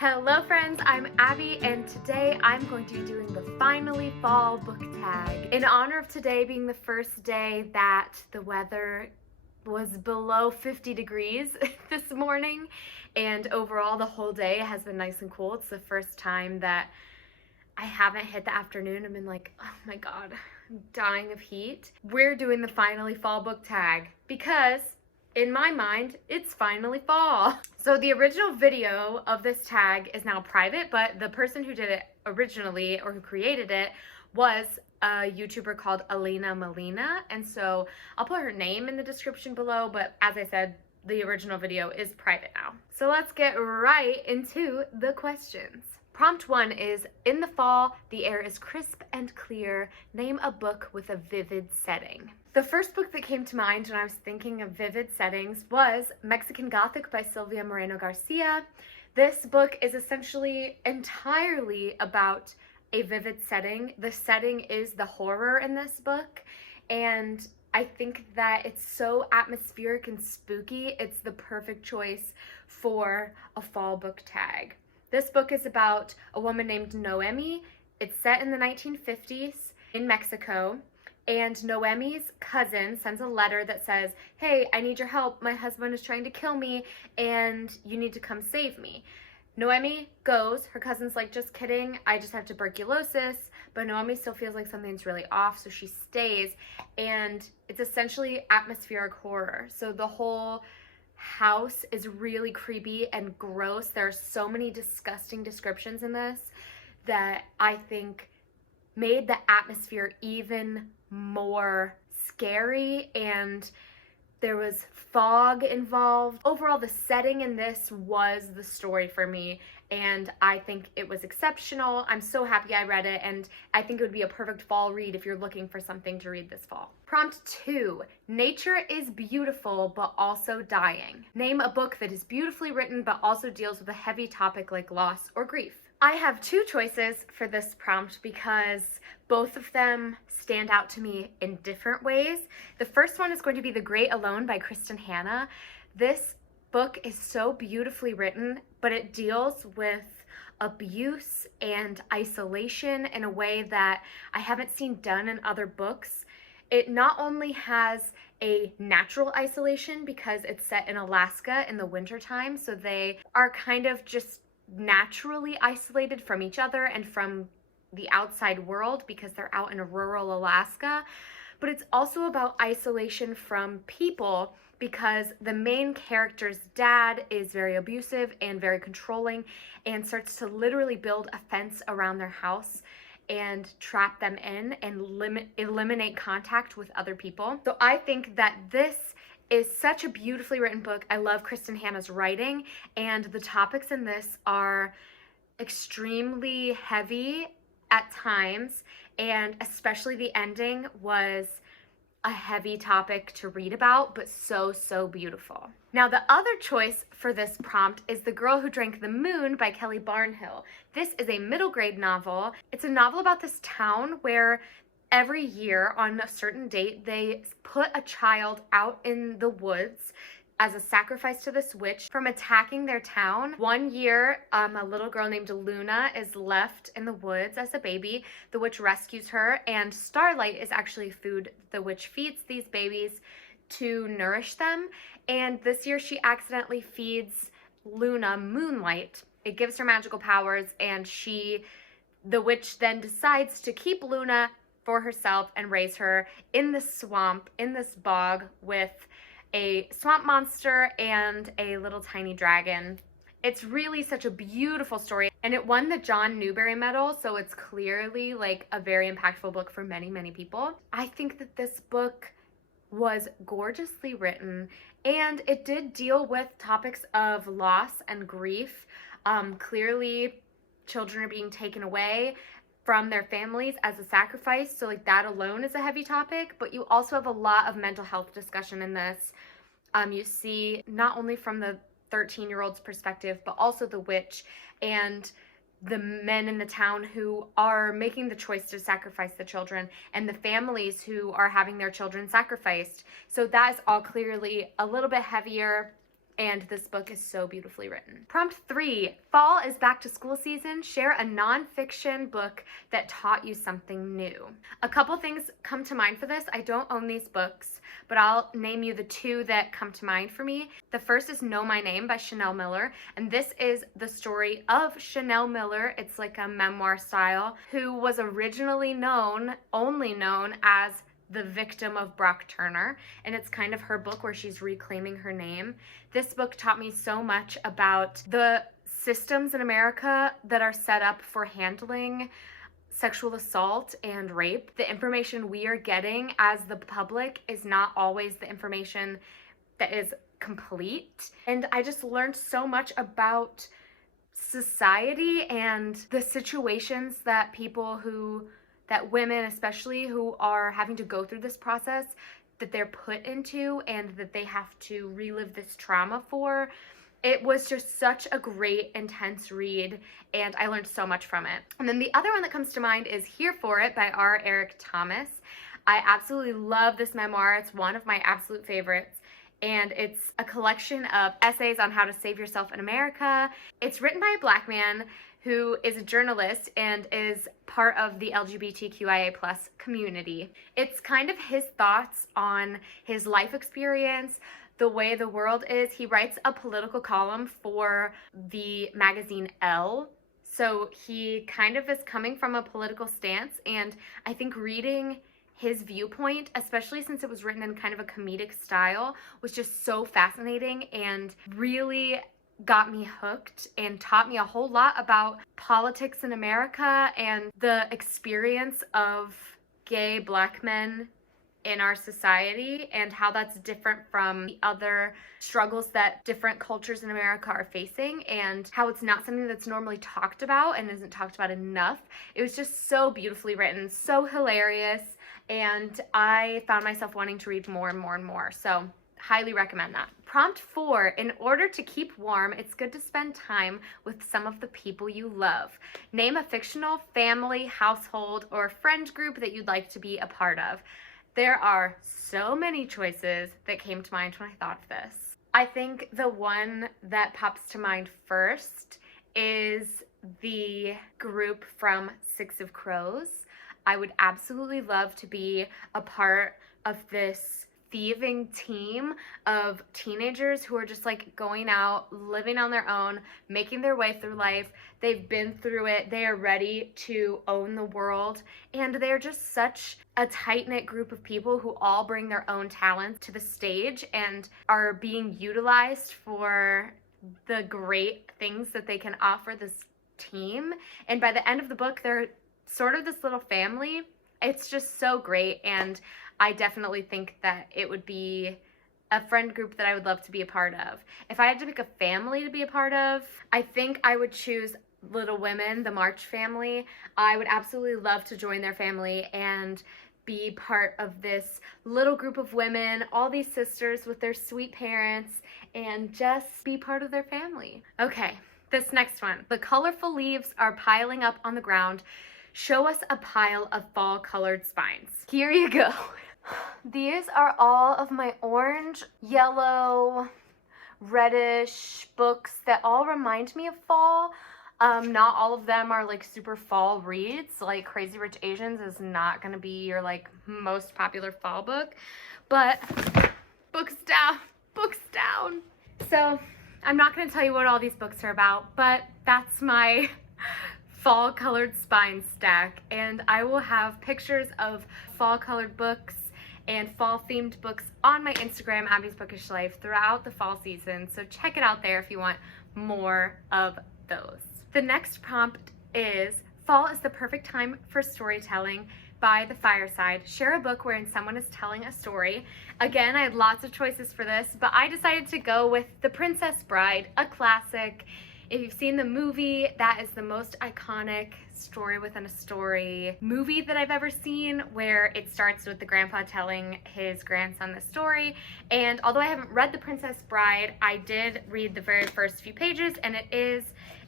Hello friends, I'm Abby and today I'm going to be doing the Finally Fall book tag. In honor of today being the first day that the weather was below 50 degrees this morning, and overall the whole day has been nice and cool. It's the first time that I haven't hit the afternoon and been like, oh my god, I'm dying of heat. We're doing the Finally Fall book tag because in my mind, it's finally fall. So the original video of this tag is now private, but the person who did it originally, or who created it, was a YouTuber called Milena. And so I'll put her name in the description below, but as I said, the original video is private now. So let's get right into the questions. Prompt 1 is, in the fall, the air is crisp and clear. Name a book with a vivid setting. The first book that came to mind when I was thinking of vivid settings was Mexican Gothic by Silvia Moreno Garcia. This book is essentially entirely about a vivid setting. The setting is the horror in this book, and I think that it's so atmospheric and spooky. It's the perfect choice for a fall book tag. This book is about a woman named Noemi. It's set in the 1950s in Mexico, and Noemi's cousin sends a letter that says, hey, I need your help. My husband is trying to kill me, and you need to come save me. Noemi goes. Her cousin's like, just kidding. I just have tuberculosis. But Noemi still feels like something's really off, so she stays. And it's essentially atmospheric horror. So the whole house is really creepy and gross. There are so many disgusting descriptions in this that I think made the atmosphere even more scary, and there was fog involved. Overall, the setting in this was the story for me, and I think it was exceptional. I'm so happy I read it, and I think it would be a perfect fall read if you're looking for something to read this fall. Prompt 2, nature is beautiful but also dying. Name a book that is beautifully written but also deals with a heavy topic like loss or grief. I have two choices for this prompt because both of them stand out to me in different ways. The first one is going to be The Great Alone by Kristen Hanna. This book is so beautifully written, but it deals with abuse and isolation in a way that I haven't seen done in other books. It not only has a natural isolation because it's set in Alaska in the wintertime, so they are kind of just naturally isolated from each other and from the outside world because they're out in rural Alaska, but it's also about isolation from people because the main character's dad is very abusive and very controlling and starts to literally build a fence around their house and trap them in and eliminate contact with other people. So I think that this is such a beautifully written book. I love Kristen Hanna's writing, and the topics in this are extremely heavy at times, and especially the ending was a heavy topic to read about, but so beautiful. Now, the other choice for this prompt is The Girl Who Drank the Moon by Kelly Barnhill. This is a middle grade novel. It's a novel about this town where every year on a certain date, they put a child out in the woods as a sacrifice to this witch from attacking their town. One year, a little girl named Luna is left in the woods as a baby. The witch rescues her, and Starlight is actually food the witch feeds these babies to nourish them. And this year, she accidentally feeds Luna Moonlight. It gives her magical powers, and the witch then decides to keep Luna for herself and raise her in this swamp, in this bog, with a swamp monster and a little tiny dragon. It's really such a beautiful story, and it won the John Newbery Medal, so it's clearly like a very impactful book for many people. I think that this book was gorgeously written, and it did deal with topics of loss and grief. Clearly, children are being taken away from their families as a sacrifice, so like that alone is a heavy topic, but you also have a lot of mental health discussion in this. You see not only from the 13-year-old's perspective, but also the witch and the men in the town who are making the choice to sacrifice the children, and the families who are having their children sacrificed. So that is all clearly a little bit heavier And this book is so beautifully written. Prompt 3, fall is back to school season. Share a nonfiction book that taught you something new. A couple things come to mind for this. I don't own these books, but I'll name you the two that come to mind for me. The first is Know My Name by Chanel Miller, and this is the story of Chanel Miller. It's like a memoir style, who was originally only known as the victim of Brock Turner, and it's kind of her book where she's reclaiming her name. This book taught me so much about the systems in America that are set up for handling sexual assault and rape. The information we are getting as the public is not always the information that is complete. And I just learned so much about society and the situations that women especially who are having to go through this process, that they're put into and that they have to relive this trauma for. It was just such a great, intense read, and I learned so much from it. And then the other one that comes to mind is Here For It by R. Eric Thomas. I absolutely love this memoir. It's one of my absolute favorites, and it's a collection of essays on how to save yourself in America. It's written by a Black man who is a journalist and is part of the LGBTQIA+ community. It's kind of his thoughts on his life experience, the way the world is. He writes a political column for the magazine Elle, so he kind of is coming from a political stance, and I think reading his viewpoint, especially since it was written in kind of a comedic style, was just so fascinating and really got me hooked and taught me a whole lot about politics in America and the experience of gay Black men in our society and how that's different from the other struggles that different cultures in America are facing, and how it's not something that's normally talked about and isn't talked about enough. It was just so beautifully written, so hilarious, and I found myself wanting to read more and more and more. So highly recommend that. Prompt 4, in order to keep warm, it's good to spend time with some of the people you love. Name a fictional family, household, or friend group that you'd like to be a part of. There are so many choices that came to mind when I thought of this. I think the one that pops to mind first is the group from Six of Crows. I would absolutely love to be a part of this thieving team of teenagers who are just like going out, living on their own, making their way through life. They've been through it. They are ready to own the world. And they're just such a tight-knit group of people who all bring their own talents to the stage and are being utilized for the great things that they can offer this team. And by the end of the book, they're sort of this little family. It's just so great, and I definitely think that it would be a friend group that I would love to be a part of. If I had to pick a family to be a part of, I think I would choose Little Women, the March family. I would absolutely love to join their family and be part of this little group of women, all these sisters with their sweet parents, and just be part of their family. Okay, this next one. The colorful leaves are piling up on the ground. Show us a pile of fall-colored spines. Here you go. These are all of my orange, yellow, reddish books that all remind me of fall. Not all of them are like super fall reads. Like Crazy Rich Asians is not gonna be your like most popular fall book, but books down. So I'm not gonna tell you what all these books are about, but that's my fall colored spine stack, and I will have pictures of fall colored books and fall themed books on my Instagram, Abby's Bookish Life, throughout the fall season, so check it out there if you want more of those. The next prompt is, fall is the perfect time for storytelling by The Fireside. Share a book wherein someone is telling a story. Again, I had lots of choices for this, but I decided to go with The Princess Bride, a classic. If you've seen the movie, that is the most iconic story within a story movie that I've ever seen, where it starts with the grandpa telling his grandson the story. And although I haven't read The Princess Bride, I did read the very first few pages, and it is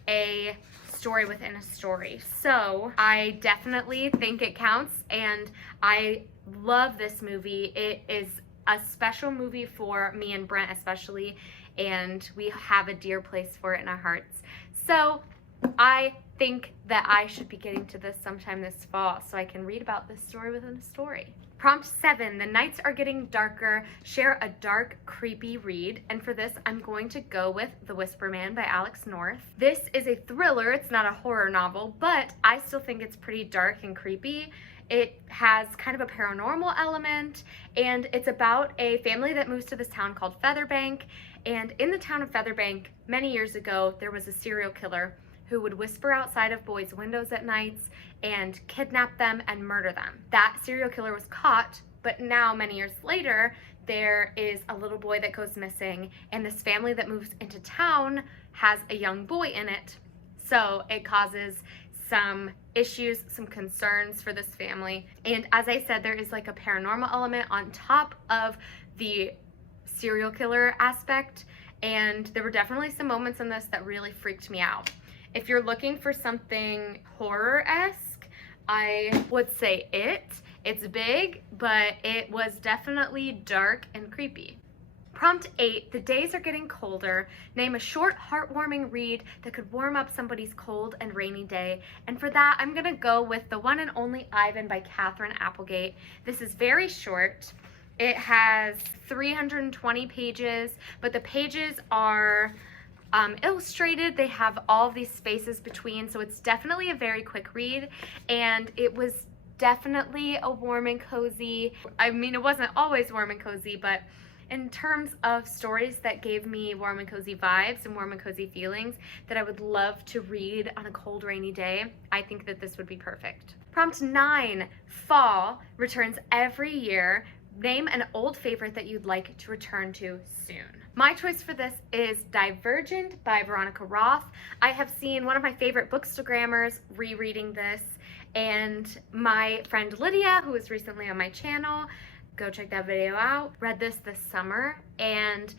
a story within a story. So I definitely think it counts, and I love this movie. It is a special movie for me and Brent especially. and we have a dear place for it in our hearts. So I think that I should be getting to this sometime this fall so I can read about this story within a story. Prompt 7, the nights are getting darker. Share a dark, creepy read. And for this, I'm going to go with The Whisper Man by Alex North. This is a thriller. It's not a horror novel, but I still think it's pretty dark and creepy. It has kind of a paranormal element, and it's about a family that moves to this town called Featherbank. And in the town of Featherbank, many years ago, there was a serial killer who would whisper outside of boys' windows at nights and kidnap them and murder them. That serial killer was caught, but now, many years later, there is a little boy that goes missing, and this family that moves into town has a young boy in it. So it causes some issues, some concerns for this family. And as I said, there is like a paranormal element on top of the serial killer aspect, and there were definitely some moments in this that really freaked me out. If you're looking for something horror-esque, I would say It's big, but it was definitely dark and creepy. Prompt 8, the days are getting colder. Name a short, heartwarming read that could warm up somebody's cold and rainy day. And for that, I'm gonna go with The One and Only Ivan by Katherine Applegate. This is very short. It has 320 pages, but the pages are illustrated. They have all of these spaces between, so it's definitely a very quick read, and it was definitely a warm and cozy. I mean, it wasn't always warm and cozy, but in terms of stories that gave me warm and cozy vibes and warm and cozy feelings that I would love to read on a cold, rainy day, I think that this would be perfect. Prompt 9, fall returns every year. Name an old favorite that you'd like to return to soon. My choice for this is Divergent by Veronica Roth. I have seen one of my favorite bookstagrammers rereading this, and my friend Lydia, who was recently on my channel, go check that video out, read this summer, and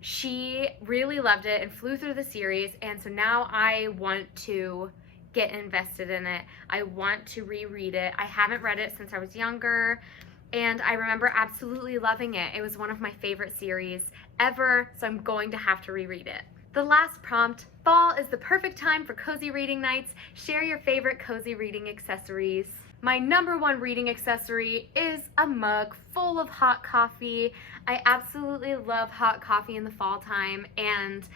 she really loved it and flew through the series, and so now I want to get invested in it. I want to reread it. I haven't read it since I was younger, and I remember absolutely loving it. It was one of my favorite series ever, so I'm going to have to reread it. The last prompt, fall is the perfect time for cozy reading nights. Share your favorite cozy reading accessories. My #1 reading accessory is a mug full of hot coffee. I absolutely love hot coffee in the fall time, and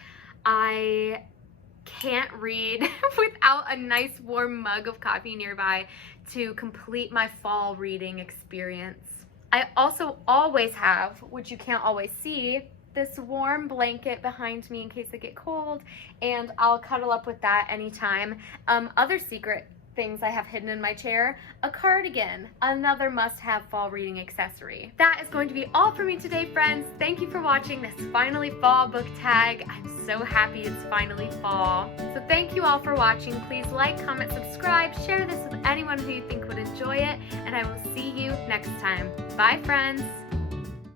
I can't read without a nice warm mug of coffee nearby to complete my fall reading experience. I also always have, which you can't always see, this warm blanket behind me in case I get cold, and I'll cuddle up with that anytime. Other secret things I have hidden in my chair, a cardigan, another must-have fall reading accessory. That is going to be all for me today, friends. Thank you for watching this finally fall book tag. I'm so happy it's finally fall. So thank you all for watching. Please like, comment, subscribe, share this with anyone who you think would enjoy it, and I will see you next time. Bye, friends.